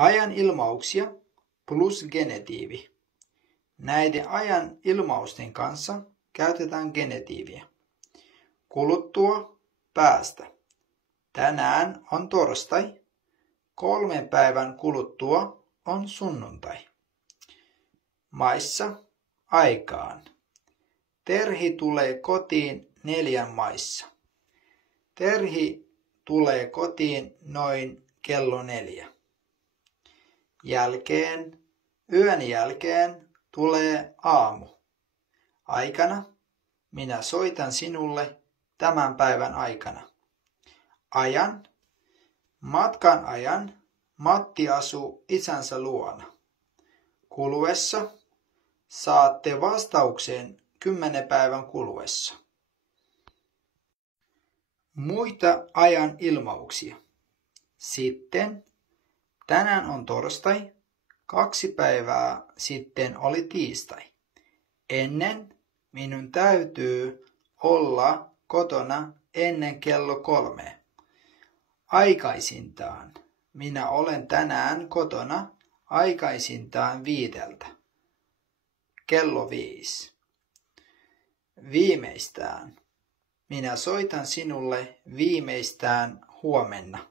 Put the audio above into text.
Ajan ilmauksia plus genetiivi. Näiden ajan ilmausten kanssa käytetään genetiiviä. Kuluttua päästä. Tänään on torstai. 3 päivän kuluttua on sunnuntai. Maissa aikaan. Terhi tulee kotiin 4 maissa. Terhi tulee kotiin noin kello 4. Yön jälkeen tulee aamu. Aikana minä soitan sinulle tämän päivän aikana. Matkan ajan Matti asuu isänsä luona. Kuluessa saatte vastauksen 10 päivän kuluessa. Muita ajan ilmauksia. Sitten tänään on torstai, 2 päivää sitten oli tiistai. Ennen minun täytyy olla kotona ennen kello 3. Aikaisintaan minä olen tänään kotona aikaisintaan 5. Kello 5. Viimeistään minä soitan sinulle viimeistään huomenna.